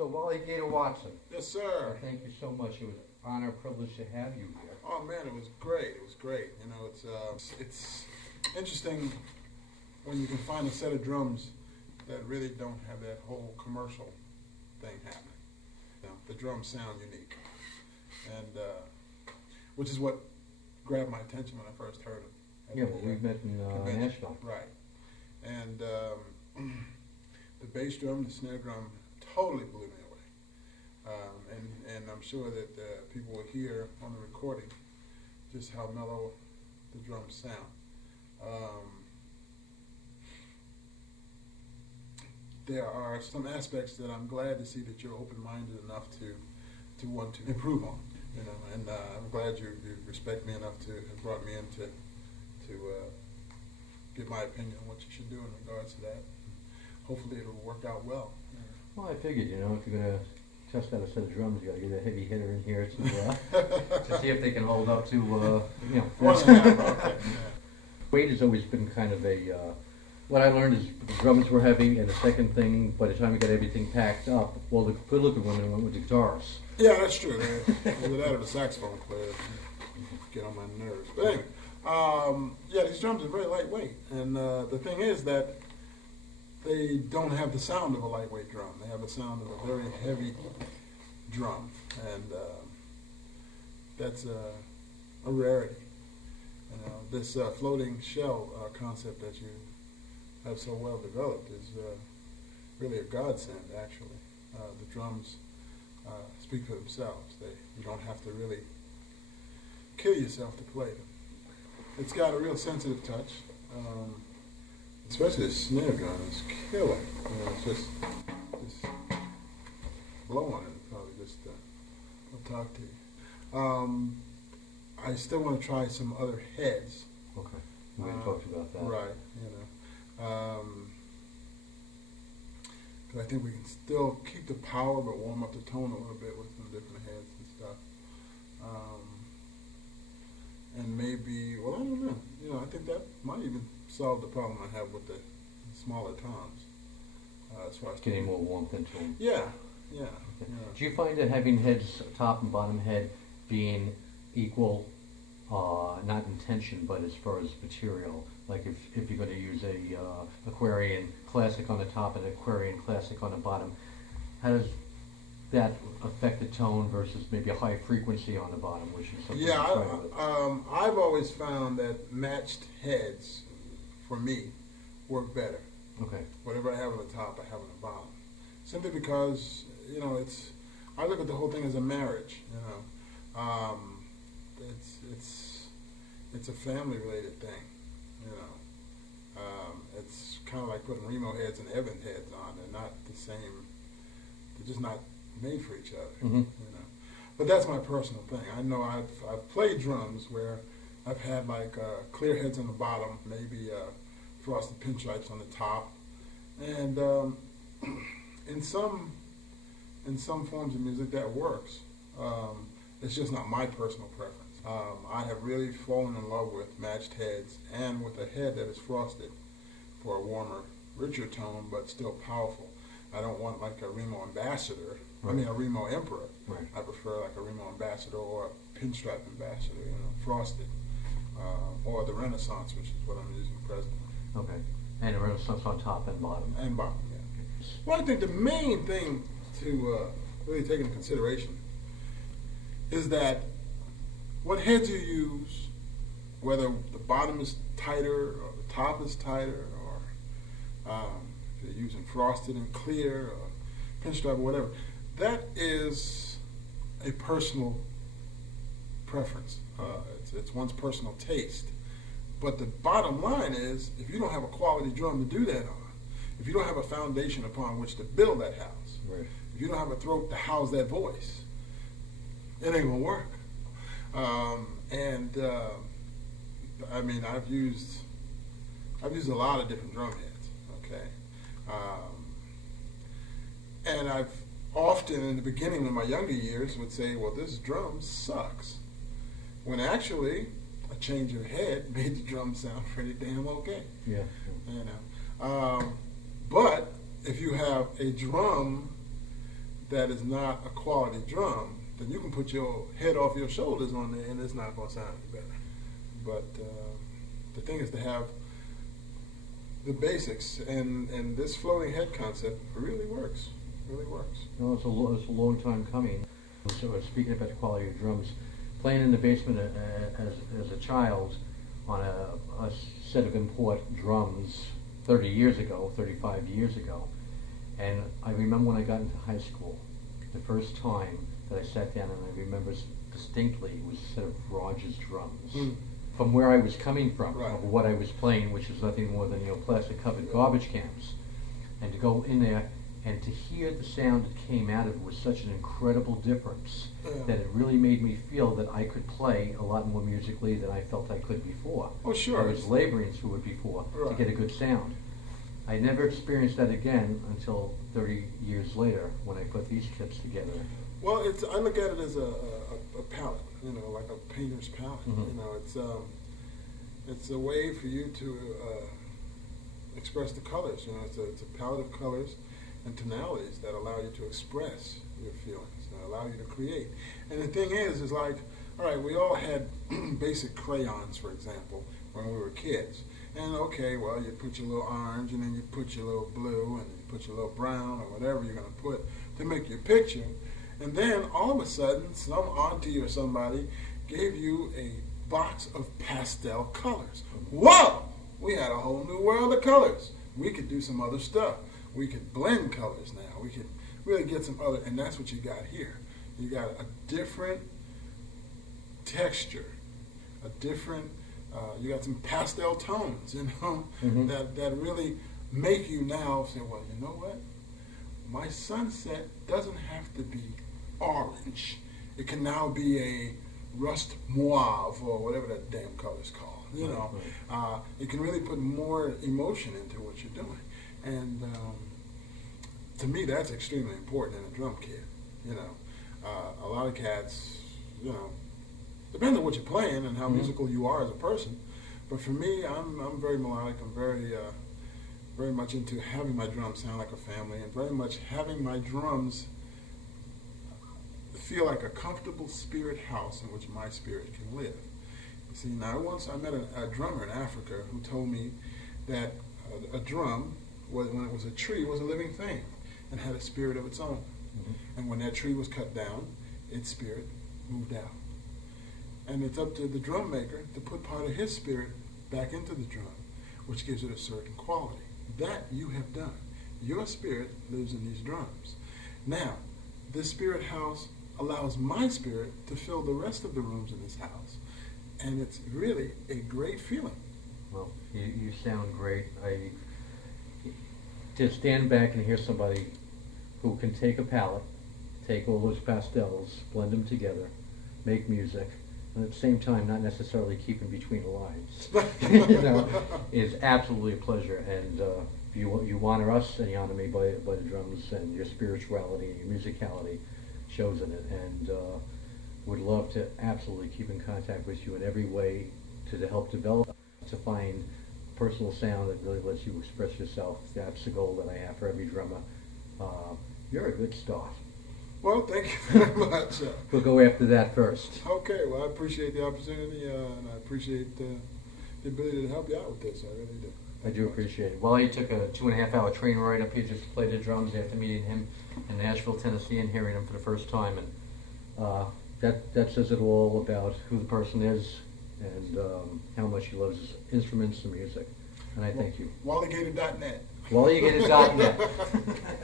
So Wally Gator Watson. Yes, sir. Thank you so much. It was an honor, privilege to have you here. Oh man, it was great. It was great. You know, it's interesting when you can find a set of drums that really don't have that whole commercial thing happening. You know, the drums sound unique, and which is what grabbed my attention when I first heard it. Yeah, well, we've met in Nashville. Right, and the bass drum, the snare drum, totally blew me away. And I'm sure that people will hear on the recording just how mellow the drums sound. There are some aspects that I'm glad to see that you're open-minded enough to want to improve on, you know, and I'm glad you respect me enough to have brought me in to give my opinion on what you should do in regards to that. Hopefully it'll work out well. Well, I figured, you know, if you're going to test out a set of drums, you got to get a heavy hitter in here to see if they can hold up to, you know. Okay. Weight has always been kind of a, what I learned is the drums were heavy, and the second thing, by the time we got everything packed up, well, the good-looking women went with the guitars. Yeah, that's true. Either that or the saxophone player get on my nerves. But anyway, yeah, these drums are very lightweight, and the thing is that they don't have the sound of a lightweight drum. They have the sound of a very heavy drum, and that's a rarity. You know, this floating shell concept that you have so well developed is really a godsend, actually. The drums speak for themselves. You don't have to really kill yourself to play them. It's got a real sensitive touch. Especially the snare drum is killer. You know, it's just blow on it. Probably just I'll talk to you. I still want to try some other heads. Okay, we talked about that. Right. You know, because I think we can still keep the power, but warm up the tone a little bit with some different heads and stuff. And maybe, well, I don't know. You know, I think that might even solve the problem I have with the smaller toms. As far as getting more warmth into them. Yeah. Okay. Do you find that having heads, top and bottom head, being equal, not in tension, but as far as material, like if you're going to use a Aquarian Classic on the top and Aquarian Classic on the bottom, how does that affect the tone versus maybe a high frequency on the bottom, which is something I've always found that matched heads, for me, work better. Okay. Whatever I have on the top, I have on the bottom. Simply because, you know, I look at the whole thing as a marriage, you know. It's a family-related thing, you know. It's kind of like putting Remo heads and Evan heads on. They're not the same. They're just not made for each other, you know. But that's my personal thing. I know I've played drums where I've had like clear heads on the bottom, maybe frosted pinstripes on the top, and in some forms of music that works. It's just not my personal preference. I have really fallen in love with matched heads and with a head that is frosted for a warmer, richer tone, but still powerful. I don't want like a Remo Ambassador. Right. I mean a Remo Emperor. Right. I prefer like a Remo Ambassador or a Pinstripe Ambassador, you know, frosted, or the Renaissance, which is what I'm using presently. Okay. And a Renaissance on top and bottom. And bottom, yeah. Well, I think the main thing to really take into consideration is that what heads you use, whether the bottom is tighter or the top is tighter, or if you're using frosted and clear or pinstripe or whatever, that is a personal preference. It's one's personal taste. But the bottom line is, if you don't have a quality drum to do that on, if you don't have a foundation upon which to build that house, right. If you don't have a throat to house that voice, it ain't gonna work. I mean, I've used a lot of different drum heads, okay? And I've often, in the beginning of my younger years, would say, well, this drum sucks. When actually, a change of head made the drum sound pretty damn okay. Yeah. You know. But if you have a drum that is not a quality drum, then you can put your head off your shoulders on there and it's not going to sound any better. But the thing is to have the basics, and this floating head concept really works. Really works. No, it's a long time coming. So speaking about the quality of drums, playing in the basement as a child on a set of import drums 30 years ago, 35 years ago, and I remember when I got into high school, the first time that I sat down, and I remember distinctly, was a set of Rogers drums. From where I was coming from, Right. of what I was playing, which was nothing more than plastic covered garbage cans, and to go in there and to hear the sound that came out of it was such an incredible difference that it really made me feel that I could play a lot more musically than I felt I could before. Oh, sure. I was laboring through it before to get a good sound. I never experienced that again until 30 years later when I put these kits together. Well, I look at it as a palette, like a painter's palette. It's a way for you to express the colors. It's a palette of colors and tonalities that allow you to express your feelings, that allow you to create. And the thing is like, all right, we all had basic crayons, for example, when we were kids. And okay, well, you put your little orange, and then you put your little blue, and you put your little brown, or whatever you're going to put to make your picture. And then all of a sudden, some auntie or somebody gave you a box of pastel colors. Whoa! We had a whole new world of colors. We could do some other stuff. We could blend colors now. We could really get some other, and that's what you got here. You got a different texture, a different, you got some pastel tones, that really make you now say, well, you know what? My sunset doesn't have to be orange. It can now be a rust mauve or whatever that damn color's called. It can really put more emotion into what you're doing. And to me, that's extremely important in a drum kit. A lot of cats, depends on what you're playing and how musical you are as a person. But for me, I'm very melodic. I'm very much into having my drums sound like a family, and very much having my drums feel like a comfortable spirit house in which my spirit can live. You see, now once I met a drummer in Africa who told me that a drum, when it was a tree, was a living thing and had a spirit of its own. And when that tree was cut down, its spirit moved out. And it's up to the drum maker to put part of his spirit back into the drum, which gives it a certain quality. That you have done. Your spirit lives in these drums. Now, this spirit house allows my spirit to fill the rest of the rooms in this house. And it's really a great feeling. Well, you sound great. To stand back and hear somebody who can take a palette, take all those pastels, blend them together, make music, and at the same time not necessarily keep in between the lines, is absolutely a pleasure. And you honor us and you honor me by the drums, and your spirituality and your musicality shows in it. And would love to absolutely keep in contact with you in every way to help develop, to find personal sound that really lets you express yourself. That's the goal that I have for every drummer. You're a good start. Well, thank you very much. We'll go after that first. Okay, well, I appreciate the opportunity, and I appreciate the ability to help you out with this. I really do. I do appreciate it. Wally took a 2.5-hour train ride up here just to play the drums after meeting him in Nashville, Tennessee, and hearing him for the first time. And that says it all about who the person is and how much he loves his instruments and music. And I thank you. WallyGator.net. WallyGator.net.